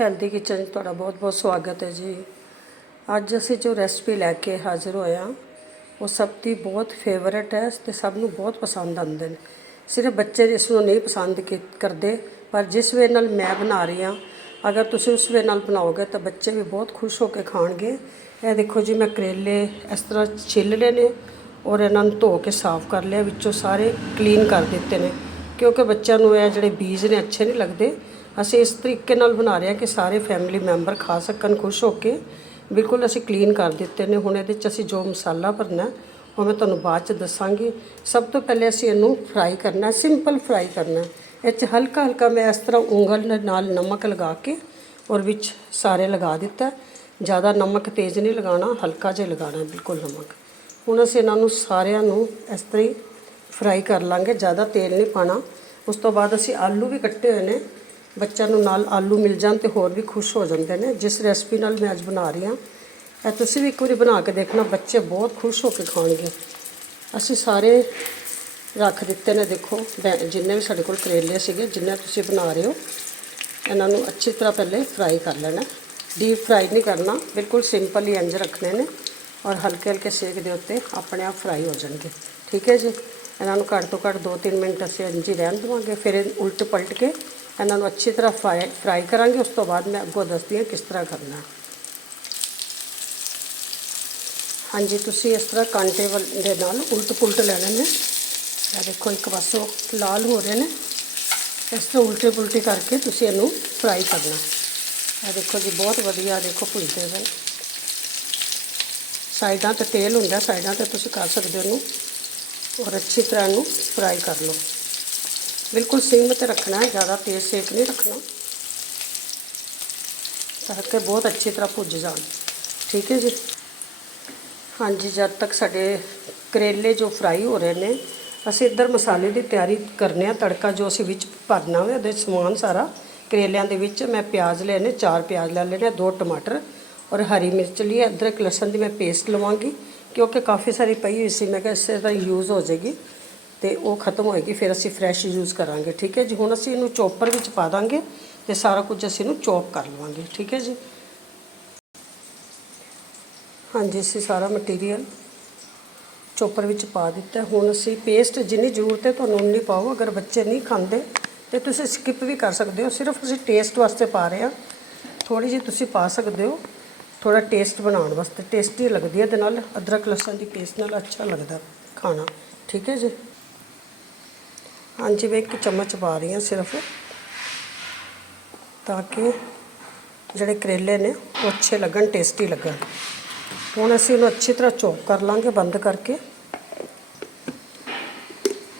Healthy kitchen 'ਚ ਤੁਹਾਡਾ ਬਹੁਤ-ਬਹੁਤ ਸਵਾਗਤ ਹੈ ਜੀ। ਅੱਜ ਅਸੀਂ ਜੋ ਰੈਸਪੀ ਲੈ ਕੇ ਹਾਜ਼ਰ ਹੋਏ ਹਾਂ, ਉਹ ਸਭ ਦੀ ਬਹੁਤ ਫੇਵਰਟ ਹੈ ਤੇ ਸਭ ਨੂੰ ਬਹੁਤ ਪਸੰਦ ਆਉਂਦੇ ਨੇ। ਸਿਰਫ ਬੱਚੇ ਇਸ ਨੂੰ ਨਹੀਂ ਪਸੰਦ ਕੀ- ਕਰਦੇ, ਪਰ ਜਿਸ ਵੇ ਨਾਲ ਮੈਂ ਬਣਾ ਰਹੀ ਹਾਂ, ਅਗਰ ਤੁਸੀਂ ਉਸ ਵੇ ਨਾਲ ਬਣਾਓਗੇ ਤਾਂ ਬੱਚੇ ਵੀ ਬਹੁਤ ਖੁਸ਼ ਹੋ ਕੇ ਖਾਣਗੇ। ਇਹ ਦੇਖੋ ਜੀ, ਮੈਂ ਕਰੇਲੇ ਇਸ ਤਰ੍ਹਾਂ ਛਿੱਲ ਲਏ ਨੇ ਔਰ ਇਹਨਾਂ ਨੂੰ ਧੋ ਕੇ ਸਾਫ਼ ਕਰ ਲਿਆ, ਵਿੱਚੋਂ ਸਾਰੇ ਕਲੀਨ ਕਰ ਦਿੱਤੇ ਨੇ। ਕਿਉਂਕਿ ਬੱਚਿਆਂ ਨੂੰ ਇਹ ਜਿਹੜੇ ਬੀਜ ਨੇ ਅੱਛੇ ਨਹੀਂ ਲੱਗਦੇ ਅਸੀਂ ਇਸ ਤਰੀਕੇ ਨਾਲ ਬਣਾ ਰਹੇ ਹਾਂ ਕਿ ਸਾਰੇ ਫੈਮਿਲੀ ਮੈਂਬਰ ਖਾ ਸਕਣ, ਖੁਸ਼ ਹੋ ਕੇ। ਬਿਲਕੁਲ ਅਸੀਂ ਕਲੀਨ ਕਰ ਦਿੱਤੇ ਨੇ। ਹੁਣ ਇਹਦੇ 'ਚ ਅਸੀਂ ਜੋ ਮਸਾਲਾ ਭਰਨਾ ਉਹ ਮੈਂ ਤੁਹਾਨੂੰ ਬਾਅਦ 'ਚ ਦੱਸਾਂਗੀ। ਸਭ ਤੋਂ ਪਹਿਲੇ ਅਸੀਂ ਇਹਨੂੰ ਫਰਾਈ ਕਰਨਾ ਸਿੰਪਲ ਫਰਾਈ ਕਰਨਾ ਇਹ 'ਚ ਹਲਕਾ ਹਲਕਾ ਮੈਂ ਇਸ ਤਰ੍ਹਾਂ ਉਂਗਲ ਨਾਲ ਨਮਕ ਲਗਾ ਕੇ ਔਰ ਵਿੱਚ ਸਾਰੇ ਲਗਾ ਦਿੱਤਾ ਜ਼ਿਆਦਾ ਨਮਕ ਤੇਜ਼ ਨਹੀਂ ਲਗਾਉਣਾ, ਹਲਕਾ ਜਿਹਾ ਲਗਾਉਣਾ ਬਿਲਕੁਲ ਨਮਕ। ਹੁਣ ਅਸੀਂ ਇਹਨਾਂ ਨੂੰ ਸਾਰਿਆਂ ਨੂੰ ਇਸ ਤਰ੍ਹਾਂ ਹੀ ਫਰਾਈ ਕਰ ਲਾਂਗੇ। ਜ਼ਿਆਦਾ ਤੇਲ ਨਹੀਂ ਪਾਣਾ ਉਸ ਤੋਂ ਬਾਅਦ ਅਸੀਂ ਆਲੂ ਵੀ ਕੱਟੇ ਹੋਏ ਨੇ। ਬੱਚਿਆਂ ਨੂੰ ਨਾਲ ਆਲੂ ਮਿਲ ਜਾਣ ਤੇ ਹੋਰ ਵੀ ਖੁਸ਼ ਹੋ ਜਾਂਦੇ ਨੇ। ਜਿਸ ਰੈਸਪੀ ਨਾਲ ਮੈਂ ਅੱਜ ਬਣਾ ਰਹੀ ਹਾਂ। ਇਹ ਤੁਸੀਂ ਵੀ ਇੱਕ ਵਾਰੀ ਬਣਾ ਕੇ ਦੇਖਣਾ, ਬੱਚੇ ਬਹੁਤ ਖੁਸ਼ ਹੋ ਕੇ ਖਾਣਗੇ। ਅਸੀਂ ਸਾਰੇ ਰੱਖ ਦਿੱਤੇ ਨੇ, ਦੇਖੋ, ਬੈ- ਜਿੰਨੇ ਵੀ ਸਾਡੇ ਕੋਲ ਕਰੇਲੇ ਸੀਗੇ, ਜਿੰਨੇ ਤੁਸੀਂ ਬਣਾ ਰਹੇ ਹੋ, ਇਹਨਾਂ ਨੂੰ ਅੱਛੀ ਤਰ੍ਹਾਂ ਪਹਿਲੇ ਫਰਾਈ ਕਰ ਲੈਣਾ। ਡੀਪ ਫਰਾਈ ਨਹੀਂ ਕਰਨਾ, ਬਿਲਕੁਲ ਸਿੰਪਲ ਹੀ ਇੰਜ ਰੱਖਣੇ ਨੇ ਔਰ ਹਲਕੇ ਹਲਕੇ ਸੇਕ ਦੇ ਉੱਤੇ ਆਪਣੇ ਆਪ ਫਰਾਈ ਹੋ ਜਾਣਗੇ। ਠੀਕ ਹੈ ਜੀ? ਇਹਨਾਂ ਨੂੰ ਘੱਟ ਤੋਂ ਘੱਟ 2-3 ਮਿੰਟ ਅਸੀਂ ਇੰਜ ਹੀ ਰਹਿਣ ਦੇਵਾਂਗੇ। ਫਿਰ ਉਲਟ ਪਲਟ ਕੇ ਇਹਨਾਂ ਨੂੰ ਅੱਛੀ ਤਰ੍ਹਾਂ ਫਰਾਈ ਫਰਾਈ ਕਰਾਂਗੇ, ਉਸ ਤੋਂ ਬਾਅਦ ਮੈਂ ਅੱਗੋਂ ਦੱਸਦੀ ਹਾਂ ਕਿਸ ਤਰ੍ਹਾਂ ਕਰਨਾ। ਹਾਂਜੀ, ਤੁਸੀਂ ਇਸ ਤਰ੍ਹਾਂ ਕਾਂਟੇ ਵੱਲ ਦੇ ਨਾਲ ਉਲਟ ਪੁਲਟ ਲੈਣੇ ਨੇ। ਇਹ ਦੇਖੋ, ਇੱਕ ਪਾਸੋਂ ਲਾਲ ਹੋ ਰਹੇ ਨੇ। ਇਸ ਤੋਂ ਉਲਟੇ ਪੁਲਟੀ ਕਰਕੇ ਤੁਸੀਂ ਇਹਨੂੰ ਫਰਾਈ ਕਰਨਾ। ਇਹ ਦੇਖੋ ਜੀ, ਬਹੁਤ ਵਧੀਆ ਦੇਖੋ ਭੁੱਜਦੇ ਪਏ ਸਾਈਡਾਂ ਤੇ ਤੇਲ ਹੁੰਦਾ, ਸਾਈਡਾਂ ਤੇ ਤੁਸੀਂ ਕਰ ਸਕਦੇ ਹੋ ਇਹਨੂੰ। ਔਰ ਅੱਛੀ ਤਰ੍ਹਾਂ ਇਹਨੂੰ ਫਰਾਈ ਕਰ ਲਓ। ਬਿਲਕੁਲ ਸਿਮ ਤੇ ਰੱਖਣਾ ਹੈ, ਜ਼ਿਆਦਾ ਤੇਜ਼ ਸੇਕ ਨਹੀਂ ਰੱਖਣਾ। ਤਾਂ ਕਿ ਬਹੁਤ ਅੱਛੀ ਤਰ੍ਹਾਂ ਭੁੱਜ ਜਾਣ। ਠੀਕ ਹੈ ਜੀ? ਹਾਂਜੀ, ਜਦ ਤੱਕ ਸਾਡੇ ਕਰੇਲੇ ਜੋ ਫਰਾਈ ਹੋ ਰਹੇ ਨੇ, ਅਸੀਂ ਇੱਧਰ ਮਸਾਲੇ ਦੀ ਤਿਆਰੀ ਕਰਨੇ ਆ, ਤੜਕਾ ਜੋ ਅਸੀਂ ਵਿੱਚ ਭਰਨਾ ਵੇ ਉਹਦੇ ਸਮਾਨ ਸਾਰਾ ਕਰੇਲਿਆਂ ਦੇ ਵਿੱਚ ਮੈਂ ਪਿਆਜ਼ ਲਏ ਨੇ, ਚਾਰ ਪਿਆਜ਼ ਲੈ ਲਏ ਨੇ ਦੋ ਟਮਾਟਰ ਔਰ ਹਰੀ ਮਿਰਚ ਲਈ ਹੈ। ਅਦਰਕ ਲਸਣ ਦੀ ਮੈਂ ਪੇਸਟ ਲਵਾਂਗੀ, ਕਿਉਂਕਿ ਕਾਫੀ ਸਾਰੀ ਪਈ ਹੋਈ ਸੀ, ਮੈਂ ਕਿਹਾ ਇਸੇ ਦਾ ਯੂਜ਼ ਹੋ ਜਾਏਗੀ। ਤੇ ਉਹ ਖਤਮ ਹੋਏਗੀ, ਫਿਰ ਅਸੀਂ ਫਰੈਸ਼ ਯੂਜ਼ ਕਰਾਂਗੇ, ਠੀਕ ਹੈ ਜੀ? ਹੁਣ ਅਸੀਂ ਇਹਨੂੰ ਚੋਪਰ ਵਿੱਚ ਪਾ ਦਾਂਗੇ ਤੇ ਸਾਰਾ ਕੁਝ ਅਸੀਂ ਇਹਨੂੰ ਚੌਪ ਕਰ ਲਵਾਂਗੇ, ਠੀਕ ਹੈ ਜੀ? ਹਾਂਜੀ, ਅਸੀਂ ਸਾਰਾ ਮਟੀਰੀਅਲ ਚੋਪਰ ਵਿੱਚ ਪਾ ਦਿੱਤਾ। ਹੁਣ ਅਸੀਂ ਪੇਸਟ ਜਿੰਨੀ ਜ਼ਰੂਰਤ ਹੈ ਤੁਹਾਨੂੰ ਉਨੀ ਪਾਓ, ਅਗਰ ਬੱਚੇ ਨਹੀਂ ਖਾਂਦੇ ਤੇ ਤੁਸੀਂ ਸਕਿਪ ਵੀ ਕਰ ਸਕਦੇ ਹੋ। ਸਿਰਫ ਅਸੀਂ ਟੇਸਟ ਵਾਸਤੇ ਪਾ ਰਹੇ ਹਾਂ। ਥੋੜੀ ਜਿਹੀ ਤੁਸੀਂ ਪਾ ਸਕਦੇ ਹੋ। ਥੋੜਾ ਟੇਸਟ ਬਣਾਉਣ ਵਾਸਤੇ। ਟੇਸਟੀ ਲੱਗਦੀ ਹੈ ਇਹਦੇ ਨਾਲ। ਅਦਰਕ, ਲਸਣ ਦੀ ਪੇਸਟ ਨਾਲ ਅੱਛਾ ਲੱਗਦਾ ਖਾਣਾ। ਠੀਕ ਹੈ ਜੀ? ਹਾਂਜੀ ਮੈਂ ਇੱਕ ਚਮਚ ਪਾ ਰਹੀ ਹਾਂ ਸਿਰਫ, ਤਾਂ ਕਿ ਜਿਹੜੇ ਕਰੇਲੇ ਨੇ ਉਹ ਅੱਛੇ ਲੱਗਣ, ਟੇਸਟੀ ਲੱਗਣ। ਹੁਣ ਅਸੀਂ ਉਹਨੂੰ ਅੱਛੀ ਤਰ੍ਹਾਂ ਚੌਕ ਕਰ ਲਾਂਗੇ ਬੰਦ ਕਰਕੇ।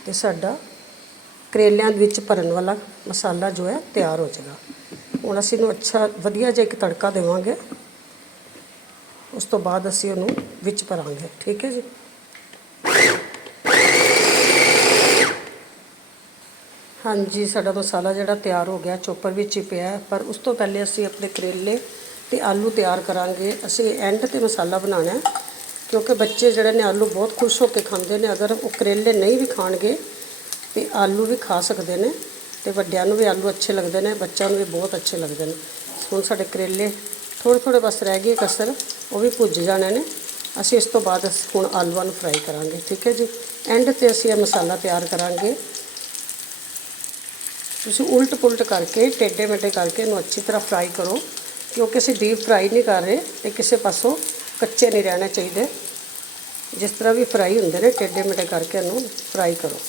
ਤੇ ਸਾਡਾ ਕਰੇਲਿਆਂ ਦੇ ਵਿੱਚ ਭਰਨ ਵਾਲਾ ਮਸਾਲਾ ਜੋ ਹੈ, ਤਿਆਰ ਹੋ ਜਾਏਗਾ। ਹੁਣ ਅਸੀਂ ਇਹਨੂੰ ਅੱਛਾ, ਵਧੀਆ ਜਿਹਾ ਇੱਕ ਤੜਕਾ ਦੇਵਾਂਗੇ। ਉਸ ਤੋਂ ਬਾਅਦ ਅਸੀਂ ਉਹਨੂੰ ਵਿੱਚ ਭਰਾਂਗੇ। ਠੀਕ ਹੈ ਜੀ? ਹਾਂਜੀ, ਸਾਡਾ ਮਸਾਲਾ ਜਿਹੜਾ ਤਿਆਰ ਹੋ ਗਿਆ, ਚੋਪਰ ਵਿੱਚ ਹੀ ਪਿਆ ਪਰ ਉਸ ਤੋਂ ਪਹਿਲੇ ਅਸੀਂ ਆਪਣੇ ਕਰੇਲੇ ਤੇ ਆਲੂ ਤਿਆਰ ਕਰਾਂਗੇ। ਅਸੀਂ ਐਂਡ ਤੇ ਮਸਾਲਾ ਬਣਾਉਣਾ ਹੈ, ਕਿਉਂਕਿ ਬੱਚੇ ਜਿਹੜੇ ਨੇ ਆਲੂ ਬਹੁਤ ਖੁਸ਼ ਹੋ ਕੇ ਖਾਂਦੇ ਨੇ। ਅਗਰ ਉਹ ਕਰੇਲੇ ਨਹੀਂ ਵੀ ਖਾਣਗੇ ਤੇ ਆਲੂ ਵੀ ਖਾ ਸਕਦੇ ਨੇ ਤੇ ਵੱਡਿਆਂ ਨੂੰ ਵੀ ਆਲੂ ਅੱਛੇ ਲੱਗਦੇ ਨੇ, ਬੱਚਿਆਂ ਨੂੰ ਵੀ ਬਹੁਤ ਅੱਛੇ ਲੱਗਦੇ ਨੇ। ਹੁਣ ਸਾਡੇ ਕਰੇਲੇ ਥੋੜ੍ਹੇ ਥੋੜ੍ਹੇ ਬਸ ਰਹਿ ਗਏ ਕਸਰ, ਉਹ ਵੀ ਭੁੱਜ ਜਾਣੇ ਨੇ। ਅਸੀਂ ਇਸ ਤੋਂ ਬਾਅਦ ਹੁਣ ਆਲੂਆਂ ਨੂੰ ਫਰਾਈ ਕਰਾਂਗੇ, ਠੀਕ ਹੈ ਜੀ? ਐਂਡ ਤੇ ਅਸੀਂ ਇਹ ਮਸਾਲਾ ਤਿਆਰ ਕਰਾਂਗੇ। ਤੁਸੀਂ ਉਲਟ ਪੁਲਟ ਕਰਕੇ ਟੇਡੇ ਮੇਡੇ ਕਰਕੇ ਇਹਨੂੰ ਅੱਛੀ ਤਰ੍ਹਾਂ ਫਰਾਈ ਕਰੋ। ਕਿਉਂਕਿ ਅਸੀਂ ਡੀਪ ਫਰਾਈ ਨਹੀਂ ਕਰ ਰਹੇ ਤੇ ਕਿਸੇ ਪਾਸੋਂ ਕੱਚੇ ਨਹੀਂ ਰਹਿਣੇ ਚਾਹੀਦੇ। ਜਿਸ ਤਰ੍ਹਾਂ ਵੀ ਫਰਾਈ ਹੁੰਦੇ ਨੇ ਟੇਡੇ ਮੇਡੇ ਕਰਕੇ ਇਹਨੂੰ ਫਰਾਈ ਕਰੋ।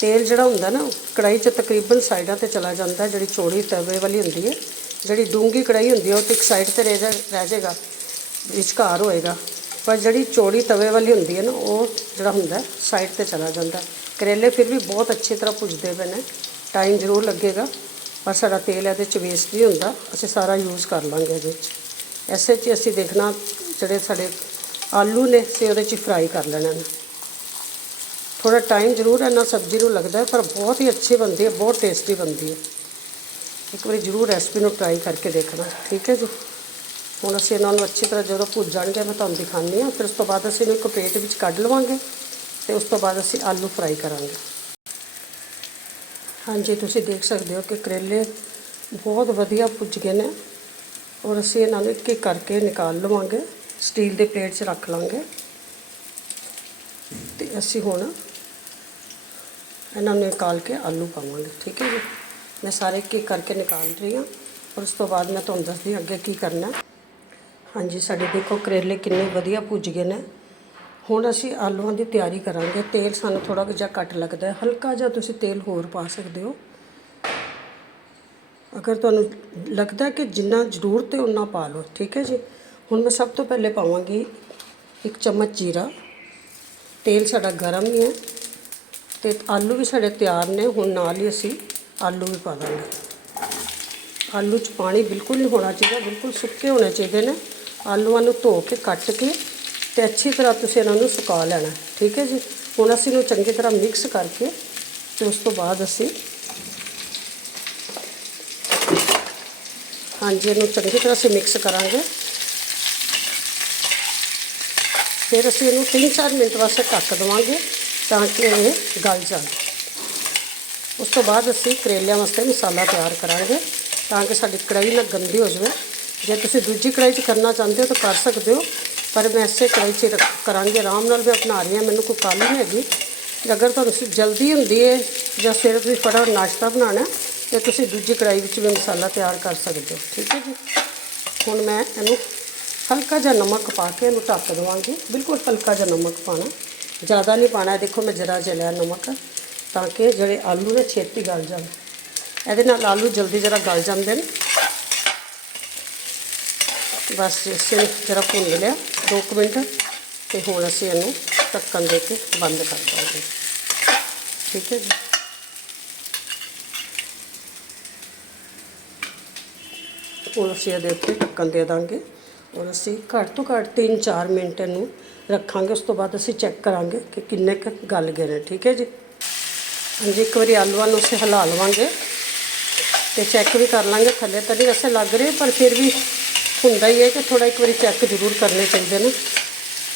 ਤੇਲ ਜਿਹੜਾ ਹੁੰਦਾ ਨਾ ਕੜਾਈ 'ਚ ਤਕਰੀਬਨ ਸਾਈਡਾਂ ਤੇ ਚਲਾ ਜਾਂਦਾ, ਜਿਹੜੀ ਚੌੜੀ ਤਵੇ ਵਾਲੀ ਹੁੰਦੀ ਹੈ। ਜਿਹੜੀ ਡੂੰਗੀ ਕੜਾਈ ਹੁੰਦੀ ਹੈ, ਉਹ ਤੇ ਇੱਕ ਸਾਈਡ ਤੇ ਰਹਿ ਜਾ- ਰਹਿ ਜਾਏਗਾ, ਵਿਚਕਾਰ ਹੋਏਗਾ। ਪਰ ਜਿਹੜੀ ਚੌੜੀ ਤਵੇ ਵਾਲੀ ਹੁੰਦੀ ਹੈ ਨਾ, ਉਹ ਜਿਹੜਾ ਹੁੰਦਾ ਸਾਈਡ ਤੇ ਚਲਾ ਜਾਂਦਾ। ਕਰੇਲੇ ਫਿਰ ਵੀ ਬਹੁਤ ਅੱਛੀ ਤਰ੍ਹਾਂ ਭੁੱਜਦੇ ਪਏ ਨੇ। ਟਾਈਮ ਜ਼ਰੂਰ ਲੱਗੇਗਾ, ਪਰ ਸਾਡਾ ਤੇਲ ਇਹਦੇ 'ਚ ਵੇਸਟ ਨਹੀਂ ਹੁੰਦਾ, ਅਸੀਂ ਸਾਰਾ ਯੂਜ਼ ਕਰ ਲਾਂਗੇ ਇਹਦੇ 'ਚ। ਐਸੇ 'ਚ ਅਸੀਂ ਦੇਖਣਾ ਜਿਹੜੇ ਸਾਡੇ ਆਲੂ ਨੇ ਸੇ ਉਹਦੇ 'ਚ ਫਰਾਈ ਕਰ ਲੈਣਾ ਨੇ। ਥੋੜਾ ਟਾਈਮ ਜ਼ਰੂਰ ਇਹਨਾਂ ਸਬਜ਼ੀ ਨੂੰ ਲੱਗਦਾ ਪਰ ਬਹੁਤ ਹੀ ਅੱਛੀ ਬਣਦੀ ਹੈ, ਬਹੁਤ ਟੇਸਟੀ ਬਣਦੀ ਹੈ। ਇੱਕ ਵਾਰੀ ਜ਼ਰੂਰ ਰੈਸਪੀ ਨੂੰ ਟਰਾਈ ਕਰਕੇ ਦੇਖਣਾ, ਠੀਕ ਹੈ ਜੀ? ਹੁਣ ਅਸੀਂ ਇਹਨਾਂ ਨੂੰ ਅੱਛੀ ਤਰ੍ਹਾਂ ਜਦੋਂ ਭੁੱਜ ਜਾਣਗੇ ਮੈਂ ਤੁਹਾਨੂੰ ਦਿਖਾਉਂਦੀ ਹਾਂ, ਫਿਰ ਉਸ ਤੋਂ ਬਾਅਦ ਅਸੀਂ ਇਹਨੂੰ ਇੱਕ ਪਲੇਟ ਵਿੱਚ ਕੱਢ ਲਵਾਂਗੇ, ਤੇ ਉਸ ਤੋਂ ਬਾਅਦ ਅਸੀਂ ਆਲੂ ਫਰਾਈ ਕਰਾਂਗੇ। ਹਾਂਜੀ, ਤੁਸੀਂ ਦੇਖ ਸਕਦੇ ਹੋ ਕਿ ਕਰੇਲੇ ਬਹੁਤ ਵਧੀਆ ਪੁੱਜ ਗਏ ਨੇ ਔਰ ਅਸੀਂ ਇਹਨਾਂ ਨੂੰ ਇੱਕ ਇੱਕ ਕਰਕੇ ਨਿਕਾਲ ਲਵਾਂਗੇ, ਸਟੀਲ ਦੇ ਪਲੇਟ 'ਚ ਰੱਖ ਲਾਂਗੇ। ਤੇ ਅਸੀਂ ਹੁਣ ਇਹਨਾਂ ਨੂੰ ਨਿਕਾਲ ਕੇ ਆਲੂ ਪਾਵਾਂਗੇ, ਠੀਕ ਹੈ ਜੀ? ਮੈਂ ਸਾਰੇ ਇੱਕ ਇੱਕ ਕਰਕੇ ਨਿਕਾਲ ਰਹੀ ਹਾਂ ਔਰ ਉਸ ਤੋਂ ਬਾਅਦ ਮੈਂ ਤੁਹਾਨੂੰ ਦੱਸਦੀ ਅੱਗੇ ਕੀ ਕਰਨਾ ਹਾਂਜੀ, ਸਾਡੇ ਦੇਖੋ ਕਰੇਲੇ ਕਿੰਨੇ ਵਧੀਆ ਪੁੱਜ ਗਏ ਨੇ। ਹੁਣ ਅਸੀਂ ਆਲੂਆਂ ਦੀ ਤਿਆਰੀ ਕਰਾਂਗੇ। ਤੇਲ ਸਾਨੂੰ ਥੋੜਾ ਜਿਹਾ ਘੱਟ ਲੱਗਦਾ ਹਲਕਾ ਜਿਹਾ ਤੁਸੀਂ ਤੇਲ ਹੋਰ ਪਾ ਸਕਦੇ ਹੋ। ਅਗਰ ਤੁਹਾਨੂੰ ਲੱਗਦਾ ਕਿ ਜਿੰਨਾ ਜ਼ਰੂਰਤ ਹੈ ਉਨਾ ਪਾ ਲਓ। ਠੀਕ ਹੈ ਜੀ? ਹੁਣ ਮੈਂ ਸਭ ਤੋਂ ਪਹਿਲੇ ਪਾਵਾਂਗੀ ਇੱਕ ਚਮਚ ਜੀਰਾ। ਤੇਲ ਸਾਡਾ ਗਰਮ ਹੀ ਹੈ ਤੇ ਆਲੂ ਵੀ ਸਾਡੇ ਤਿਆਰ ਨੇ। ਹੁਣ ਨਾਲ ਹੀ ਅਸੀਂ ਆਲੂ ਵੀ ਪਾ ਦਾਂਗੇ। ਆਲੂ 'ਚ ਪਾਣੀ ਬਿਲਕੁਲ ਨਹੀਂ ਹੋਣਾ ਚਾਹੀਦਾ। ਬਿਲਕੁਲ ਸੁੱਕੇ ਹੋਣੇ ਚਾਹੀਦੇ ਨੇ। ਆਲੂਆਂ ਨੂੰ ਧੋ ਕੇ ਕੱਟ ਕੇ ਤੇ ਅੱਛੀ ਤਰ੍ਹਾਂ ਤੁਸੀਂ ਇਹਨਾਂ ਨੂੰ ਸੁਕਾ ਲੈਣਾ। ਠੀਕ ਹੈ ਜੀ? ਹੁਣ ਅਸੀਂ ਇਹਨੂੰ ਚੰਗੀ ਤਰ੍ਹਾਂ ਮਿਕਸ ਕਰਕੇ ਤੇ ਉਸ ਤੋਂ ਬਾਅਦ ਅਸੀਂ ਹਾਂਜੀ, ਇਹਨੂੰ ਚੰਗੀ ਤਰ੍ਹਾਂ ਅਸੀਂ ਮਿਕਸ ਕਰਾਂਗੇ। ਫਿਰ ਅਸੀਂ ਇਹਨੂੰ 3-4 ਮਿੰਟ ਵਾਸਤੇ ਢੱਕ ਦੇਵਾਂਗੇ ਤਾਂ ਕਿ ਇਹ ਗਲ ਜਾਣ। ਉਸ ਤੋਂ ਬਾਅਦ ਅਸੀਂ ਕਰੇਲਿਆਂ ਵਾਸਤੇ ਮਸਾਲਾ ਤਿਆਰ ਕਰਾਂਗੇ ਤਾਂ ਕਿ ਸਾਡੀ ਕੜਾਈ ਨਾ ਗੰਦੀ ਹੋ ਜਾਵੇ। ਜੇ ਤੁਸੀਂ ਦੂਜੀ ਕੜਾਈ 'ਚ ਕਰਨਾ ਚਾਹੁੰਦੇ ਹੋ ਤਾਂ ਕਰ ਸਕਦੇ ਹੋ। ਪਰ ਮੈਂ ਇਸੇ ਕੜਾਈ 'ਚ ਰੱਖ- ਕਰਾਂਗੇ ਆਰਾਮ ਨਾਲ ਮੈਂ ਬਣਾ ਰਹੀ ਹਾਂ ਮੈਨੂੰ ਕੋਈ ਕਾਹਲੀ ਨਹੀਂ ਹੈਗੀ। ਅਗਰ ਤੁਹਾਨੂੰ ਜਲਦੀ ਹੁੰਦੀ ਹੈ ਜਾਂ ਸਵੇਰੇ ਤੁਸੀਂ ਫਟਾਫਟ ਨਾਸ਼ਤਾ ਬਣਾਉਣਾ ਹੈ, ਤੇ ਤੁਸੀਂ ਦੂਜੀ ਕੜਾਈ ਵਿੱਚ ਵੀ ਮਸਾਲਾ ਤਿਆਰ ਕਰ ਸਕਦੇ ਹੋ ਠੀਕ ਹੈ ਜੀ? ਹੁਣ ਮੈਂ ਇਹਨੂੰ ਹਲਕਾ ਜਿਹਾ ਨਮਕ ਪਾ ਕੇ ਇਹਨੂੰ ਢੱਕ ਦੇਵਾਂਗੀ। ਬਿਲਕੁਲ ਹਲਕਾ ਜਿਹਾ ਨਮਕ ਪਾਣਾ ਜ਼ਿਆਦਾ ਨਹੀਂ ਪਾਣਾ ਦੇਖੋ ਮੈਂ ਜਰਾ ਜਿਹਾ ਲਿਆ ਨਮਕ ਤਾਂ ਕਿ ਜਿਹੜੇ ਆਲੂ ਨੇ ਛੇਤੀ ਗਲ ਜਾਣ। ਇਹਦੇ ਨਾਲ ਆਲੂ ਜਲਦੀ ਜਰਾ ਗਲ ਜਾਂਦੇ ਨੇ। ਬਸ ਇਸੇ ਜਰਾ ਭੁੰਨ ਲਿਆ। 2 ਮਿੰਟ ਤੇ ਹੁਣ ਅਸੀਂ ਇਹਨੂੰ ਢੱਕਣ ਦੇ ਕੇ ਬੰਦ ਕਰ ਦਾਂਗੇ। ਠੀਕ ਹੈ ਜੀ। ਹੁਣ ਅਸੀਂ ਇਹਦੇ ਉੱਤੇ ਢੱਕਣ ਦੇ ਦਾਂਗੇ। ਔਰ ਅਸੀਂ ਘੱਟ ਤੋਂ ਘੱਟ 3-4 ਮਿੰਟ ਇਹਨੂੰ ਰੱਖਾਂਗੇ। ਉਸ ਤੋਂ ਬਾਅਦ ਅਸੀਂ ਚੈੱਕ ਕਰਾਂਗੇ ਕਿ ਕਿੰਨੇ ਕੁ ਗਲ ਗਏ ਨੇ। ਠੀਕ ਹੈ ਜੀ। ਹਾਂਜੀ, ਇੱਕ ਵਾਰੀ ਆਲੂਆਂ ਨੂੰ ਅਸੀਂ ਹਿਲਾ ਲਵਾਂਗੇ ਤੇ ਚੈੱਕ ਵੀ ਕਰ ਲਾਂਗੇ। ਥੱਲੇ ਤਾਂ ਨਹੀਂ ਵੈਸੇ ਲੱਗ ਰਹੇ, ਪਰ ਫਿਰ ਵੀ ਹੁੰਦਾ ਹੀ ਹੈ ਕਿ ਥੋੜਾ ਇੱਕ ਵਾਰੀ ਚੈੱਕ ਜ਼ਰੂਰ ਕਰਨੇ ਚਾਹੀਦੇ ਨੇ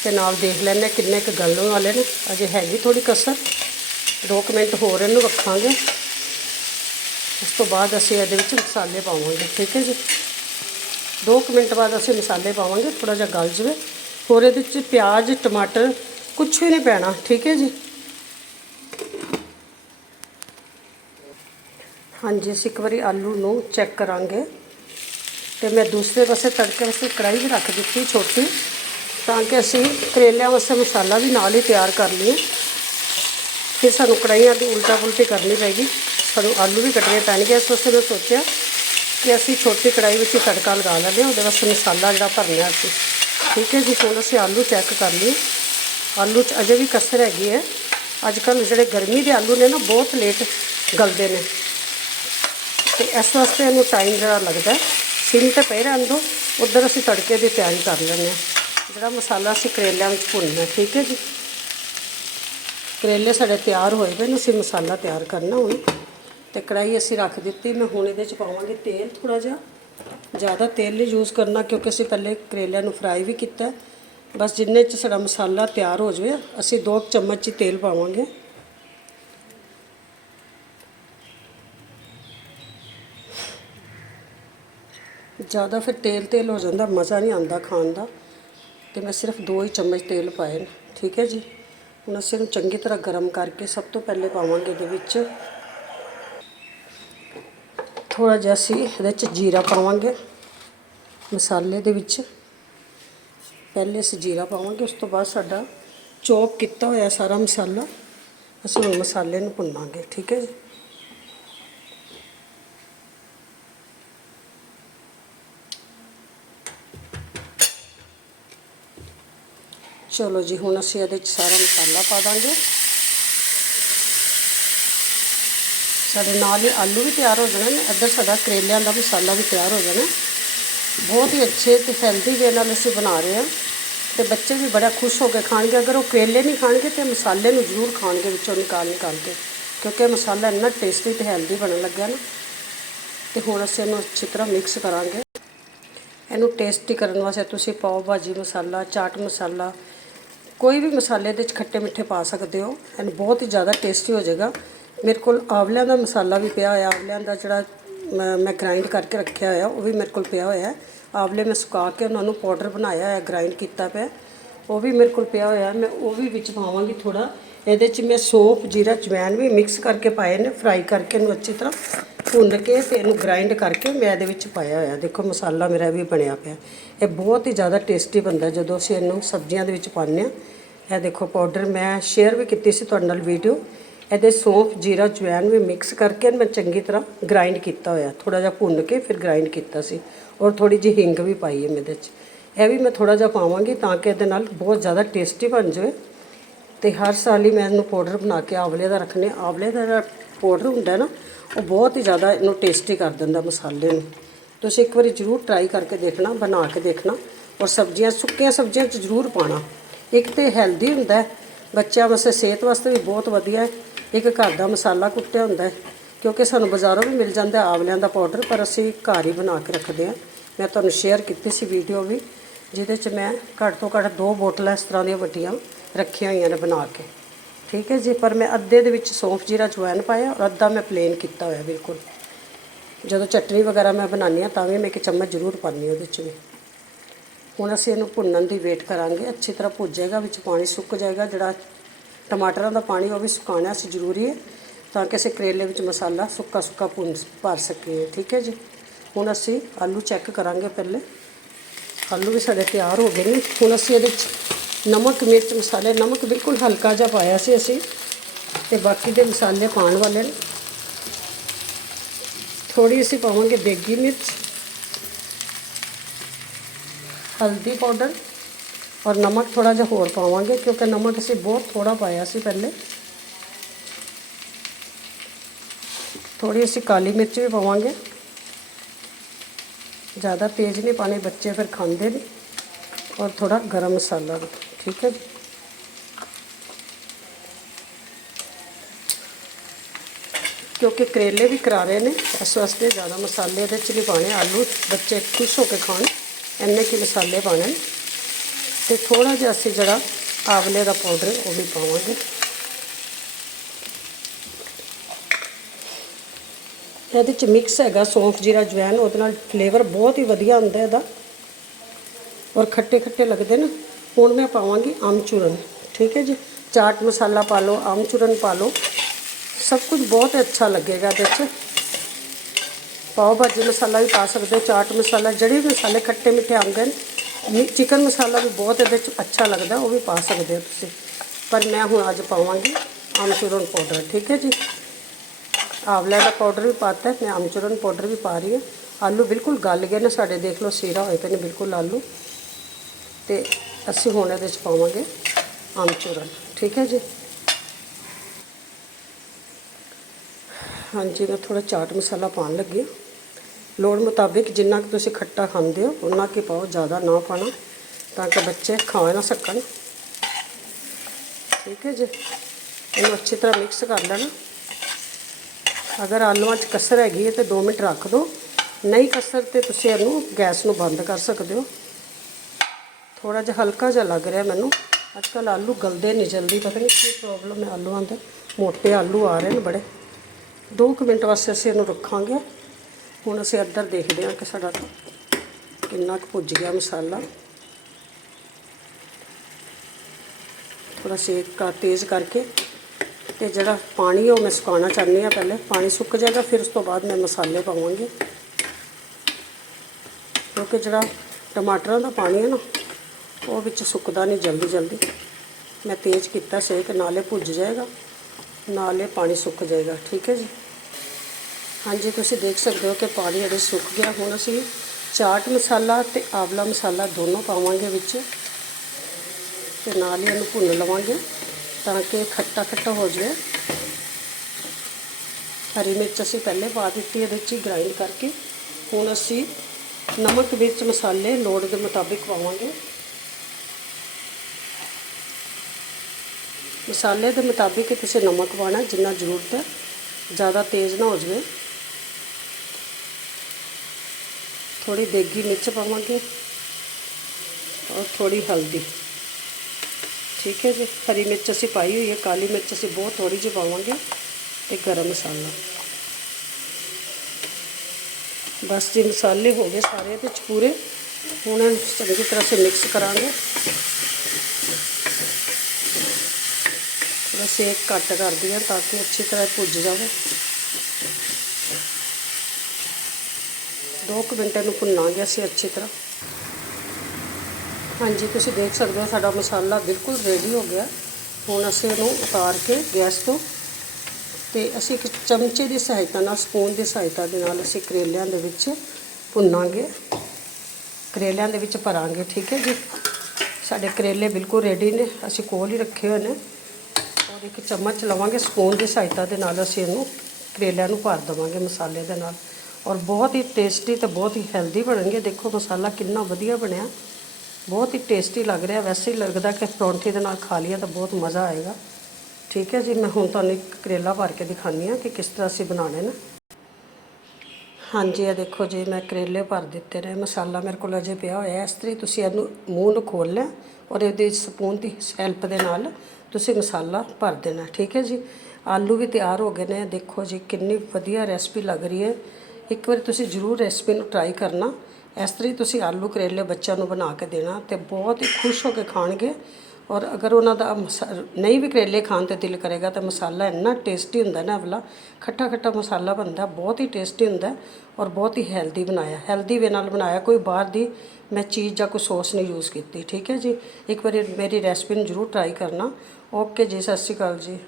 ਤੇ ਨਾਲ ਦੇਖ ਲੈਂਦੇ ਹਾਂ ਕਿੰਨੇ ਕੁ ਗਲਣ ਵਾਲੇ ਨੇ। ਅਜੇ ਹੈਗੀ ਥੋੜੀ ਕਸਰ। 2 ਮਿੰਟ ਹੋਰ ਇਹਨੂੰ ਰੱਖਾਂਗੇ। ਉਸ ਤੋਂ ਬਾਅਦ ਅਸੀਂ ਇਹਦੇ ਵਿੱਚ ਮਸਾਲੇ ਪਾਵਾਂਗੇ, ਠੀਕ ਹੈ ਜੀ। 2 ਮਿੰਟ ਬਾਅਦ ਅਸੀਂ ਮਸਾਲੇ ਪਾਵਾਂਗੇ ਥੋੜਾ ਜਿਹਾ ਗਲ ਜਵੇ। ਹੋਰ ਇਹਦੇ ਵਿੱਚ ਪਿਆਜ਼, ਟਮਾਟਰ ਕੁਝ ਵੀ ਨਹੀਂ ਪੈਣਾ, ਠੀਕ ਹੈ ਜੀ। ਹਾਂਜੀ, ਅਸੀਂ ਇੱਕ ਵਾਰੀ ਆਲੂ ਨੂੰ ਚੈੱਕ ਕਰਾਂਗੇ। ਤੇ ਮੈਂ ਦੂਸਰੇ ਪਾਸੇ ਤੜਕੇ ਵਾਸਤੇ ਕੜਾਈ ਵੀ ਰੱਖ ਦਿੱਤੀ ਛੋਟੀ, ਤਾਂ ਕਿ ਅਸੀਂ ਕਰੇਲਿਆਂ ਵਾਸਤੇ ਮਸਾਲਾ ਵੀ ਨਾਲ ਹੀ ਤਿਆਰ ਕਰ ਲਈਏ। ਫਿਰ ਸਾਨੂੰ ਕੜਾਈਆਂ ਦੀ ਉਲਟਾ ਪੁਲਟੀ ਕਰਨੀ ਪੈਗੀ ਸਾਨੂੰ ਆਲੂ ਵੀ ਕੱਟਣੇ ਪੈਣਗੇ। ਇਸ ਵਾਸਤੇ ਮੈਂ ਸੋਚਿਆ ਕਿ ਅਸੀਂ ਛੋਟੀ ਕੜਾਈ ਵਿੱਚ ਹੀ ਤੜਕਾ ਲਗਾ ਲੈਂਦੇ ਹਾਂ। ਉਹਦੇ ਵਾਸਤੇ ਮਸਾਲਾ ਜਿਹੜਾ ਭਰਨਾ ਅਸੀਂ। ਠੀਕ ਹੈ ਜੀ, ਹੁਣ ਅਸੀਂ ਆਲੂ ਚੈੱਕ ਕਰ ਲਈਏ। ਆਲੂ 'ਚ ਅਜੇ ਵੀ ਕਸਰ ਹੈਗੀ ਹੈ। ਅੱਜ ਕੱਲ੍ਹ ਜਿਹੜੇ ਗਰਮੀ ਦੇ ਆਲੂ ਨੇ ਨਾ, ਬਹੁਤ ਲੇਟ ਗਲਦੇ ਨੇ। ਤੇ ਇਸ ਵਾਸਤੇ ਇਹਨੂੰ ਟਾਈਮ ਜਿਹੜਾ ਲੱਗਦਾ ਸਿਮ ਤੇ ਪਏ ਰਹਿਣ ਦਿਓ ਉੱਧਰ ਅਸੀਂ ਤੜਕੇ ਦੀ ਤਿਆਰੀ ਕਰ ਲੈਂਦੇ ਹਾਂ। ਜਿਹੜਾ ਮਸਾਲਾ ਅਸੀਂ ਕਰੇਲਿਆਂ ਵਿੱਚ ਭੁੰਨਣਾ ਹੈ, ਠੀਕ ਹੈ ਜੀ? ਕਰੇਲੇ ਸਾਡੇ ਤਿਆਰ ਹੋਏ ਪਏ ਨੇ ਅਸੀਂ ਮਸਾਲਾ ਤਿਆਰ ਕਰਨਾ ਹੁਣ। ਤੇ ਕੜਾਈ ਅਸੀਂ ਰੱਖ ਦਿੱਤੀ ਮੈਂ ਹੁਣ ਇਹਦੇ ਚ ਪਾਵਾਂਗੇ ਤੇਲ ਥੋੜਾ ਜਿਹਾ। ਜ਼ਿਆਦਾ ਤੇਲ ਨਹੀਂ ਯੂਜ਼ ਕਰਨਾ ਕਿਉਂਕਿ ਅਸੀਂ ਪਹਿਲੇ ਕਰੇਲਿਆਂ ਨੂੰ ਫਰਾਈ ਵੀ ਕੀਤਾ ਬਸ ਜਿੰਨੇ ਚ ਸਾਡਾ ਮਸਾਲਾ ਤਿਆਰ ਹੋ ਜਾਵੇ ਅਸੀਂ 2 ਚਮਚ ਹੀ ਤੇਲ ਪਾਵਾਂਗੇ। ਜ਼ਿਆਦਾ ਫਿਰ ਤੇਲ ਤੇਲ ਹੋ ਜਾਂਦਾ, ਮਜ਼ਾ ਨਹੀਂ ਆਉਂਦਾ ਖਾਣ ਦਾ। ਤੇ ਮੈਂ ਸਿਰਫ ਦੋ ਹੀ ਚਮਚ ਤੇਲ ਪਾਏ ਨੇ, ਠੀਕ ਹੈ ਜੀ? ਹੁਣ ਅਸੀਂ ਇਹਨੂੰ ਚੰਗੀ ਤਰ੍ਹਾਂ ਗਰਮ ਕਰਕੇ ਸਭ ਤੋਂ ਪਹਿਲੇ ਪਾਵਾਂਗੇ ਇਹਦੇ ਵਿੱਚ। ਥੋੜਾ ਜਿਹਾ ਅਸੀਂ ਇਹਦੇ ਵਿੱਚ ਜੀਰਾ ਪਾਵਾਂਗੇ, ਮਸਾਲੇ ਦੇ ਵਿੱਚ। ਪਹਿਲੇ ਅਸੀਂ ਜੀਰਾ ਪਾਵਾਂਗੇ, ਉਸ ਤੋਂ ਬਾਅਦ ਸਾਡਾ ਚੌਪ ਕੀਤਾ ਹੋਇਆ ਸਾਰਾ ਮਸਾਲਾ, ਅਸੀਂ ਹੁਣ ਮਸਾਲੇ ਨੂੰ ਭੁੰਨਾਂਗੇ, ਠੀਕ ਹੈ ਜੀ? ਚਲੋ ਜੀ, ਹੁਣ ਅਸੀਂ ਇਹਦੇ ਵਿੱਚ ਸਾਰਾ ਮਸਾਲਾ ਪਾ ਦਾਂਗੇ। ਸਾਡੇ ਨਾਲ ਹੀ ਆਲੂ ਵੀ ਤਿਆਰ ਹੋ ਜਾਣੇ ਨੇ। ਇੱਧਰ ਸਾਡਾ ਕਰੇਲਿਆਂ ਦਾ ਮਸਾਲਾ ਵੀ ਤਿਆਰ ਹੋ ਜਾਣਾ। ਬਹੁਤ ਹੀ ਅੱਛੇ ਤੇ ਹੈਲਦੀ ਵੇ ਨਾਲ ਅਸੀਂ ਬਣਾ ਰਹੇ ਹਾਂ। ਤੇ ਬੱਚੇ ਵੀ ਬੜਾ ਖੁਸ਼ ਹੋ ਕੇ ਖਾਣਗੇ। ਅਗਰ ਉਹ ਕਰੇਲੇ ਨਹੀਂ ਖਾਣਗੇ ਤੇ ਮਸਾਲੇ ਨੂੰ ਜ਼ਰੂਰ ਖਾਣਗੇ ਵਿੱਚੋਂ ਨਿਕਾਲ ਨਿਕਾਲ ਕੇ। ਕਿਉਂਕਿ ਮਸਾਲਾ ਇੰਨਾ ਟੇਸਟੀ ਤੇ ਹੈਲਦੀ ਬਣਨ ਲੱਗਾ ਨਾ। ਤੇ ਹੁਣ ਅਸੀਂ ਇਹਨੂੰ ਅੱਛੀ ਤਰ੍ਹਾਂ ਮਿਕਸ ਕਰਾਂਗੇ। ਇਹਨੂੰ ਟੇਸਟੀ ਕਰਨ ਵਾਸਤੇ ਤੁਸੀਂ ਪਾਓ ਭਾਜੀ ਮਸਾਲਾ, ਚਾਟ ਮਸਾਲਾ ਕੋਈ ਵੀ ਮਸਾਲੇ ਦੇ ਵਿੱਚ ਖੱਟੇ ਮਿੱਠੇ ਪਾ ਸਕਦੇ ਹੋ ਇਹਨੂੰ ਬਹੁਤ ਹੀ ਜ਼ਿਆਦਾ ਟੇਸਟੀ ਹੋ ਜਾਏਗਾ। ਮੇਰੇ ਕੋਲ ਆਵਲਿਆਂ ਦਾ ਮਸਾਲਾ ਵੀ ਪਿਆ ਹੋਇਆ, ਆਵਲਿਆਂ ਦਾ ਜਿਹੜਾ ਮ- ਮੈਂ ਗ੍ਰਾਈਂਡ ਕਰਕੇ ਰੱਖਿਆ ਹੋਇਆ, ਉਹ ਵੀ ਮੇਰੇ ਕੋਲ ਪਿਆ ਹੋਇਆ। ਹੈ। ਆਵਲੇ ਮੈਂ ਸੁਕਾ ਕੇ ਉਹਨਾਂ ਨੂੰ ਪਾਊਡਰ ਬਣਾਇਆ ਹੋਇਆ ਗ੍ਰਾਈਂਡ ਕੀਤਾ ਪਿਆ। ਉਹ ਵੀ ਮੇਰੇ ਕੋਲ ਪਿਆ ਹੋਇਆ, ਮੈਂ ਉਹ ਵੀ ਵਿੱਚ ਪਾਵਾਂਗੀ ਥੋੜਾ ਇਹਦੇ 'ਚ ਮੈਂ ਸੌਂਫ ਜੀਰਾ ਜਵੈਣ ਵੀ ਮਿਕਸ ਕਰਕੇ ਪਾਏ ਨੇ ਫਰਾਈ ਕਰਕੇ ਇਹਨੂੰ ਅੱਛੀ ਤਰ੍ਹਾਂ ਭੁੰਨ ਕੇ ਤੇ ਇਹਨੂੰ ਗ੍ਰਾਈਂਡ ਕਰਕੇ ਮੈਂ ਇਹਦੇ ਵਿੱਚ ਪਾਇਆ ਹੋਇਆ। ਦੇਖੋ ਮਸਾਲਾ ਮੇਰਾ ਵੀ ਬਣਿਆ ਪਿਆ। ਇਹ ਬਹੁਤ ਹੀ ਜ਼ਿਆਦਾ ਟੇਸਟੀ ਬਣਦਾ ਜਦੋਂ ਅਸੀਂ ਇਹਨੂੰ ਸਬਜ਼ੀਆਂ ਦੇ ਵਿੱਚ ਪਾਉਂਦੇ ਹਾਂ। ਇਹ ਦੇਖੋ ਪਾਊਡਰ ਮੈਂ ਸ਼ੇਅਰ ਵੀ ਕੀਤੀ ਸੀ ਤੁਹਾਡੇ ਨਾਲ ਵੀਡੀਓ ਇਹਦੇ ਸੌਂਫ ਜੀਰਾ ਜਵੈਣ ਵੀ ਮਿਕਸ ਕਰਕੇ ਮੈਂ ਚੰਗੀ ਤਰ੍ਹਾਂ ਗ੍ਰਾਈਂਡ ਕੀਤਾ ਹੋਇਆ। ਥੋੜਾ ਜਿਹਾ ਭੁੰਨ ਕੇ ਫਿਰ ਗ੍ਰਾਈਂਡ ਕੀਤਾ ਸੀ। ਔਰ ਥੋੜੀ ਜਿਹੀ ਹਿੰਗ ਵੀ ਪਾਈ ਹੈ ਮੈਂ ਇਹਦੇ 'ਚ। ਇਹ ਵੀ ਮੈਂ ਥੋੜਾ ਜਿਹਾ ਪਾਵਾਂਗੀ ਤਾਂ ਕਿ ਇਹਦੇ ਨਾਲ ਬਹੁਤ ਜ਼ਿਆਦਾ ਟੇਸਟੀ ਬਣ ਜਾਵੇ। ਤੇ ਹਰ ਸਾਲ ਹੀ ਮੈਂ ਇਹਨੂੰ ਪਾਊਡਰ ਬਣਾ ਕੇ ਆਵਲੇ ਦਾ ਰੱਖਨੇ ਆਵਲੇ ਦਾ ਜਿਹੜਾ ਪਾਊਡਰ ਹੁੰਦਾ ਨਾ, ਉਹ ਬਹੁਤ ਹੀ ਜ਼ਿਆਦਾ ਇਹਨੂੰ ਟੇਸਟੀ ਕਰ ਦਿੰਦਾ ਮਸਾਲੇ ਨੂੰ। ਤੁਸੀਂ ਇੱਕ ਵਾਰੀ ਜ਼ਰੂਰ ਟਰਾਈ ਕਰਕੇ ਦੇਖਣਾ, ਬਣਾ ਕੇ ਦੇਖਣਾ। ਔਰ ਸਬਜ਼ੀਆਂ, ਸੁੱਕੀਆਂ ਸਬਜ਼ੀਆਂ 'ਚ ਜ਼ਰੂਰ ਪਾਣਾ ਇੱਕ ਤੇ ਹੈਲਦੀ ਹੁੰਦਾ ਹੈ। ਬੱਚਿਆਂ ਵਾਸਤੇ ਸਿਹਤ ਵਾਸਤੇ ਵੀ ਬਹੁਤ ਵਧੀਆ ਹੈ। ਇੱਕ ਘਰ ਦਾ ਮਸਾਲਾ ਕੁੱਟਿਆ ਹੁੰਦਾ ਹੈ। ਕਿਉਂਕਿ ਸਾਨੂੰ ਬਾਜ਼ਾਰੋਂ ਵੀ ਮਿਲ ਜਾਂਦਾ ਆਵਲਿਆਂ ਦਾ ਪਾਊਡਰ ਪਰ ਅਸੀਂ ਘਰ ਹੀ ਬਣਾ ਕੇ ਰੱਖਦੇ ਹਾਂ। ਮੈਂ ਤੁਹਾਨੂੰ ਸ਼ੇਅਰ ਕੀਤੀ ਸੀ ਵੀਡੀਓ ਵੀ, ਜਿਹਦੇ 'ਚ ਮੈਂ ਘੱਟ ਤੋਂ ਘੱਟ ਦੋ ਬੋਟਲਾਂ ਇਸ ਤਰ੍ਹਾਂ ਦੀਆਂ ਵੱਡੀਆਂ ਰੱਖੀਆਂ ਹੋਈਆਂ ਨੇ ਬਣਾ ਕੇ। ਠੀਕ ਹੈ ਜੀ? ਪਰ ਮੈਂ ਅੱਧੇ ਦੇ ਵਿੱਚ ਸੌਂਫ ਜੀਰਾ ਜਵੈਨ ਪਾਇਆ ਔਰ ਅੱਧਾ ਮੈਂ ਪਲੇਨ ਕੀਤਾ ਹੋਇਆ, ਬਿਲਕੁਲ। ਜਦੋਂ ਚਟਨੀ ਵਗੈਰਾ ਮੈਂ ਬਣਾਉਂਦੀ ਹਾਂ, ਤਾਂ ਵੀ ਮੈਂ ਇੱਕ ਚਮਚ ਜ਼ਰੂਰ ਪਾਉਂਦੀ ਹਾਂ ਉਹਦੇ 'ਚ ਵੀ। ਹੁਣ ਅਸੀਂ ਇਹਨੂੰ ਭੁੰਨਣ ਦੀ ਵੇਟ ਕਰਾਂਗੇ। ਅੱਛੀ ਤਰ੍ਹਾਂ ਭੁੱਜ ਜਾਏਗਾ, ਵਿੱਚ ਪਾਣੀ ਸੁੱਕ ਜਾਏਗਾ। ਜਿਹੜਾ ਟਮਾਟਰਾਂ ਦਾ ਪਾਣੀ ਉਹ ਵੀ ਸੁਕਾਉਣਾ ਸੀ ਜ਼ਰੂਰੀ ਹੈ ਤਾਂ ਕਿ ਅਸੀਂ ਕਰੇਲੇ ਵਿੱਚ ਮਸਾਲਾ ਸੁੱਕਾ ਸੁੱਕਾ ਭੁੰਨ ਭਰ ਸਕੀਏ। ਠੀਕ ਹੈ ਜੀ? ਹੁਣ ਅਸੀਂ ਆਲੂ ਚੈੱਕ ਕਰਾਂਗੇ ਪਹਿਲੇ। ਆਲੂ ਵੀ ਸਾਡੇ ਤਿਆਰ ਹੋ ਗਏ ਨੇ। ਹੁਣ ਅਸੀਂ ਇਹਦੇ ਵਿੱਚ ਨਮਕ, ਮਿਰਚ ਮਸਾਲੇ, ਨਮਕ ਬਿਲਕੁਲ ਹਲਕਾ ਜਿਹਾ ਪਾਇਆ ਸੀ ਅਸੀਂ ਤੇ ਬਾਕੀ ਦੇ ਮਸਾਲੇ ਪਾਉਣ ਵਾਲੇ ਨੇ। ਥੋੜੀ ਅਸੀਂ ਪਾਵਾਂਗੇ ਦੇਗੀ ਮਿਰਚ। ਹਲਦੀ ਪਾਊਡਰ ਔਰ ਨਮਕ ਥੋੜਾ ਜਿਹਾ ਹੋਰ ਪਾਵਾਂਗੇ ਕਿਉਂਕਿ ਨਮਕ ਅਸੀਂ ਬਹੁਤ ਥੋੜਾ ਪਾਇਆ ਸੀ ਪਹਿਲੇ ਥੋੜੀ ਅਸੀਂ ਕਾਲੀ ਮਿਰਚ ਵੀ ਪਾਵਾਂਗੇ ਜ਼ਿਆਦਾ ਤੇਜ਼ ਨਹੀਂ ਪਾਣੀ ਬੱਚੇ ਫਿਰ ਖਾਂਦੇ ਨਹੀਂ ਔਰ ਥੋੜਾ ਗਰਮ ਮਸਾਲਾ ਵੀ ਠੀਕ ਹੈ ਜੀ ਕਿਉਂਕਿ ਕਰੇਲੇ ਵੀ ਕਰਾਰੇ ਨੇ ਇਸ ਵਾਸਤੇ ਜ਼ਿਆਦਾ ਮਸਾਲੇ ਇਹਦੇ 'ਚ ਨਹੀਂ ਪਾਣੇ ਆਲੂ ਬੱਚੇ ਖੁਸ਼ ਹੋ ਕੇ ਖਾਣ ਇੰਨੇ ਕਿ ਮਸਾਲੇ ਪਾਣੇ ਨੇ। ਤੇ ਥੋੜਾ ਜਿਹਾ ਅਸੀਂ ਜਿਹੜਾ ਆਵਲੇ ਦਾ ਪਾਊਡਰ ਉਹ ਵੀ ਪਾਵਾਂਗੇ। ਇਹਦੇ ਚ ਮਿਕਸ ਹੈਗਾ ਸੌਂਫ, ਜੀਰਾ ਜਵੈਨ ਉਹਦੇ ਨਾਲ ਫਲੇਵਰ ਬਹੁਤ ਹੀ ਵਧੀਆ ਹੁੰਦਾ ਇਹਦਾ। ਔਰ ਖੱਟੇ ਖੱਟੇ ਲੱਗਦੇ ਨੇ। ਹੁਣ ਮੈਂ ਪਾਵਾਂਗੀ ਆਮਚੂਰਨ, ਠੀਕ ਹੈ ਜੀ? ਚਾਟ ਮਸਾਲਾ ਪਾ ਲਓ, ਆਮਚੂਰਨ ਪਾ ਲਓ। ਸਭ ਕੁਝ ਬਹੁਤ ਅੱਛਾ ਲੱਗੇਗਾ ਇਹਦੇ 'ਚ। ਪਾਓ ਭਾਜੀ ਮਸਾਲਾ ਵੀ ਪਾ ਸਕਦੇ ਹੋ, ਚਾਟ ਮਸਾਲਾ, ਜਿਹੜੇ ਵੀ ਮਸਾਲੇ ਖੱਟੇ ਮਿੱਠੇ ਆਉਂਦੇ ਨੇ ਚਿਕਨ ਮਸਾਲਾ ਵੀ ਬਹੁਤ ਇਹਦੇ 'ਚ ਅੱਛਾ ਲੱਗਦਾ, ਉਹ ਵੀ ਪਾ ਸਕਦੇ ਹੋ ਤੁਸੀਂ। ਪਰ ਮੈਂ ਹੁਣ ਅੱਜ ਪਾਵਾਂਗੀ ਆਮਚੂਰਨ ਪਾਊਡਰ, ਠੀਕ ਹੈ ਜੀ? ਆਵਲਾ ਦਾ ਪਾਊਡਰ ਵੀ ਪਾਤਾ, ਮੈਂ ਆਮਚੂਰਨ ਪਾਊਡਰ ਵੀ ਪਾ ਰਹੀ ਹਾਂ। ਆਲੂ ਬਿਲਕੁਲ ਗਲ ਗਏ ਨੇ, ਸਾਡੇ ਦੇਖ ਲਓ ਸੀਰਾ ਹੋਏ ਪਏ ਨੇ ਬਿਲਕੁਲ ਆਲੂ। ਤੇ ਅਸੀਂ ਹੁਣ ਇਹਦੇ 'ਚ ਪਾਵਾਂਗੇ ਆਮਚੂਰਨ, ਠੀਕ ਹੈ ਜੀ? ਹਾਂਜੀ, ਮੈਂ ਥੋੜਾ ਚਾਟ ਮਸਾਲਾ ਪਾਉਣ ਲੱਗੀ ਹਾਂ। ਲੋੜ ਮੁਤਾਬਿਕ ਜਿੰਨਾ ਕਿ ਤੁਸੀਂ ਖੱਟਾ ਖਾਂਦੇ ਹੋ ਉਨਾ ਕਿ ਪਾਓ, ਜ਼ਿਆਦਾ ਨਾ ਪਾਣਾ, ਤਾਂ ਕਿ ਬੱਚੇ ਖਾ ਨਾ ਸਕਣ। ਠੀਕ ਹੈ ਜੀ? ਇਹਨੂੰ ਅੱਛੀ ਤਰ੍ਹਾਂ ਮਿਕਸ ਕਰ ਲੈਣਾ। ਅਗਰ ਆਲੂਆਂ 'ਚ ਕਸਰ ਹੈਗੀ ਹੈ ਤੇ 2 ਮਿੰਟ ਰੱਖ ਦਿਓ ਨਹੀਂ ਕਸਰ ਤੇ ਤੁਸੀਂ ਇਹਨੂੰ ਗੈਸ ਨੂੰ ਬੰਦ ਕਰ ਸਕਦੇ ਹੋ। ਥੋੜਾ ਜਿਹਾ ਹਲਕਾ ਜਿਹਾ ਲੱਗ ਰਿਹਾ ਮੈਨੂੰ। ਅੱਜ ਕੱਲ ਆਲੂ ਗਲਦੇ ਨਹੀਂ, ਜਲਦੀ ਪਤਾ ਨਹੀਂ ਕੀ ਪ੍ਰੋਬਲਮ ਹੈ ਆਲੂਆਂ ਦੇ। ਮੋਟੇ ਆਲੂ ਆ ਰਹੇ ਨੇ ਬੜੇ। 2 ਮਿੰਟ ਵਾਸਤੇ ਅਸੀਂ ਇਹਨੂੰ ਰੱਖਾਂਗੇ। ਹੁਣ ਅਸੀਂ ਇੱਧਰ ਦੇਖਦੇ ਹਾਂ ਕਿ ਸਾਡਾ ਕਿੰਨਾ ਕੁ ਭੁੱਜ ਗਿਆ ਮਸਾਲਾ। ਥੋੜਾ ਸੇਕ ਕਾ ਤੇਜ਼ ਕਰਕੇ ਤੇ ਜਿਹੜਾ ਪਾਣੀ ਉਹ ਮੈਂ ਸੁਕਾਉਣਾ ਚਾਹੁੰਦੀ ਹਾਂ ਪਹਿਲੇ। ਪਾਣੀ ਸੁੱਕ ਜਾਏਗਾ, ਫਿਰ ਉਸ ਤੋਂ ਬਾਅਦ ਮੈਂ ਮਸਾਲੇ ਪਾਵਾਂਗੀ। ਕਿਉਂਕਿ ਜਿਹੜਾ ਟਮਾਟਰਾਂ ਦਾ ਪਾਣੀ ਹੈ ਨਾ, ਉਹ ਵਿੱਚ ਸੁੱਕਦਾ ਨਹੀਂ ਜਲਦੀ ਜਲਦੀ। ਮੈਂ ਤੇਜ਼ ਕੀਤਾ ਸੇਕ, ਨਾਲੇ ਭੁੱਜ ਜਾਏਗਾ, ਨਾਲੇ ਪਾਣੀ ਸੁੱਕ ਜਾਏਗਾ। ਠੀਕ ਹੈ ਜੀ? ਹਾਂਜੀ, ਤੁਸੀਂ ਦੇਖ ਸਕਦੇ ਹੋ ਕਿ ਪਾਣੀ ਇਹਦੇ ਸੁੱਕ ਗਿਆ। ਹੁਣ ਅਸੀਂ ਚਾਟ ਮਸਾਲਾ ਤੇ ਆਵਲਾ ਮਸਾਲਾ ਦੋਨੋਂ ਪਾਵਾਂਗੇ ਵਿੱਚ ਤੇ ਨਾਲ ਹੀ ਇਹਨੂੰ ਭੁੰਨ ਲਵਾਂਗੇ ਤਾਂ ਕਿ ਖੱਟਾ ਖੱਟਾ ਹੋ ਜਾਵੇ। ਹਰੀ ਮਿਰਚ ਅਸੀਂ ਪਹਿਲੇ ਪਾ ਦਿੱਤੀ, ਇਹਦੇ ਵਿੱਚ ਗ੍ਰਾਈਂਡ ਕਰਕੇ। ਹੁਣ ਅਸੀਂ ਨਮਕ ਵਿੱਚ ਮਸਾਲੇ ਲੋੜ ਦੇ ਮੁਤਾਬਿਕ ਪਾਵਾਂਗੇ। ਮਸਾਲੇ ਦੇ ਮੁਤਾਬਿਕ ਤੁਸੀਂ ਨਮਕ ਪਾਣਾ ਜਿੰਨਾ ਜ਼ਰੂਰਤ ਹੈ, ਜ਼ਿਆਦਾ ਤੇਜ਼ ਨਾ ਹੋ ਜਾਵੇ। थोड़ी देगी मिर्च पावे और थोड़ी हल्दी। ठीक है जी, हरी मिर्च असी पाई हुई है, काली मिर्च असी बहुत थोड़ी जी पावे तो गर्म मसाला। बस जी, मसाले हो गए सारे पूरे। हूँ चंकी तरह से मिक्स करा थोड़ा सेक घट कर दी ताकि अच्छी तरह भुज जाए ਦੋ 2 ਮਿੰਟ ਇਹਨੂੰ ਭੁੰਨਾਂਗੇ ਅਸੀਂ ਅੱਛੀ ਤਰ੍ਹਾਂ। ਹਾਂਜੀ, ਤੁਸੀਂ ਦੇਖ ਸਕਦੇ ਹੋ ਸਾਡਾ ਮਸਾਲਾ ਬਿਲਕੁਲ ਰੈਡੀ ਹੋ ਗਿਆ। ਹੁਣ ਅਸੀਂ ਇਹਨੂੰ ਉਤਾਰ ਕੇ ਗੈਸ ਤੋਂ ਤੇ ਅਸੀਂ ਇੱਕ ਚਮਚੇ ਦੀ ਸਹਾਇਤਾ ਨਾਲ, ਸਪੂਨ ਦੀ ਸਹਾਇਤਾ ਦੇ ਨਾਲ ਅਸੀਂ ਕਰੇਲਿਆਂ ਦੇ ਵਿੱਚ ਭੁੰਨਾਂਗੇ। ਕਰੇਲਿਆਂ ਦੇ ਵਿੱਚ ਭਰਾਂਗੇ, ਠੀਕ ਹੈ ਜੀ? ਸਾਡੇ ਕਰੇਲੇ ਬਿਲਕੁਲ ਰੈਡੀ ਨੇ, ਅਸੀਂ ਕੋਲ ਹੀ ਰੱਖੇ ਹੋਏ ਨੇ। ਔਰ ਇੱਕ ਚਮਚ ਲਵਾਂਗੇ, ਸਪੂਨ ਦੀ ਸਹਾਇਤਾ ਦੇ ਨਾਲ ਅਸੀਂ ਇਹਨੂੰ ਕਰੇਲਿਆਂ ਨੂੰ ਭਰ ਦਵਾਂਗੇ ਮਸਾਲੇ ਦੇ ਨਾਲ। ਔਰ ਬਹੁਤ ਹੀ ਟੇਸਟੀ ਤੇ ਬਹੁਤ ਹੀ ਹੈਲਦੀ ਬਣਨਗੇ। ਦੇਖੋ ਮਸਾਲਾ ਕਿੰਨਾ ਵਧੀਆ ਬਣਿਆ। ਬਹੁਤ ਹੀ ਟੇਸਟੀ ਲੱਗ ਰਿਹਾ। ਵੈਸੇ ਹੀ ਲੱਗਦਾ ਕਿ ਪਰੌਂਠੇ ਦੇ ਨਾਲ ਖਾ ਲਈਏ ਤਾਂ ਬਹੁਤ ਮਜ਼ਾ ਆਏਗਾ। ਠੀਕ ਹੈ ਜੀ, ਮੈਂ ਹੁਣ ਤੁਹਾਨੂੰ ਇੱਕ ਕਰੇਲਾ ਭਰ ਕੇ ਦਿਖਾਉਂਦੀ ਹਾਂ ਕਿ ਕਿਸ ਤਰ੍ਹਾਂ ਅਸੀਂ ਬਣਾਉਣੇ ਨੇ। ਹਾਂਜੀ, ਇਹ ਦੇਖੋ ਜੀ, ਮੈਂ ਕਰੇਲੇ ਭਰ ਦਿੱਤੇ ਨੇ। ਮਸਾਲਾ ਮੇਰੇ ਕੋਲ ਅਜੇ ਪਿਆ ਹੋਇਆ। ਇਸ ਤਰ੍ਹਾਂ ਤੁਸੀਂ ਇਹਨੂੰ ਮੂੰਹ ਨੂੰ ਖੋਲ ਲਿਆ ਔਰ ਇਹਦੇ ਸਪੂਨ ਦੀ ਹੈਲਪ ਦੇ ਨਾਲ ਤੁਸੀਂ ਮਸਾਲਾ ਭਰ ਦੇਣਾ। ਠੀਕ ਹੈ ਜੀ, ਆਲੂ ਵੀ ਤਿਆਰ ਹੋ ਗਏ ਨੇ। ਦੇਖੋ ਜੀ, ਕਿੰਨੀ ਵਧੀਆ ਰੈਸਪੀ ਲੱਗ ਰਹੀ ਹੈ। ਇੱਕ ਵਾਰ ਤੁਸੀਂ ਜ਼ਰੂਰ ਰੈਸਪੀ ਨੂੰ ਟਰਾਈ ਕਰਨਾ। ਇਸ ਤਰ੍ਹਾਂ ਹੀ ਤੁਸੀਂ ਆਲੂ ਕਰੇਲੇ ਬੱਚਿਆਂ ਨੂੰ ਬਣਾ ਕੇ ਦੇਣਾ ਤੇ ਬਹੁਤ ਹੀ ਖੁਸ਼ ਹੋ ਕੇ ਖਾਣਗੇ। ਔਰ ਅਗਰ ਉਹਨਾਂ ਦਾ ਮਸਾ- ਨਹੀਂ ਵੀ ਕਰੇਲੇ ਖਾਣ ਤੇ ਦਿਲ ਕਰੇਗਾ ਤਾਂ ਮਸਾਲਾ ਇੰਨਾ ਟੇਸਟੀ ਹੁੰਦਾ ਨਾ ਅਵਲਾ ਖੱਟਾ ਖੱਟਾ ਮਸਾਲਾ ਬਣਦਾ, ਬਹੁਤ ਹੀ ਟੇਸਟੀ ਹੁੰਦਾ ਔਰ ਬਹੁਤ ਹੀ ਹੈਲਦੀ ਬਣਾਇਆ। ਹੈਲਦੀ ਵੇ ਨਾਲ ਬਣਾਇਆ, ਕੋਈ ਬਾਹਰ ਦੀ ਮੈਂ ਚੀਜ਼ ਜਾਂ ਕੋਈ ਸੌਸ ਨਹੀਂ ਯੂਜ਼ ਕੀਤੀ, ਠੀਕ ਹੈ ਜੀ? ਇੱਕ ਵਾਰੀ ਮੇਰੀ ਰੈਸਪੀ ਨੂੰ ਜ਼ਰੂਰ ਟਰਾਈ ਕਰਨਾ। ਓਕੇ ਜੀ, ਸਤਿ ਸ਼੍ਰੀ ਅਕਾਲ ਜੀ।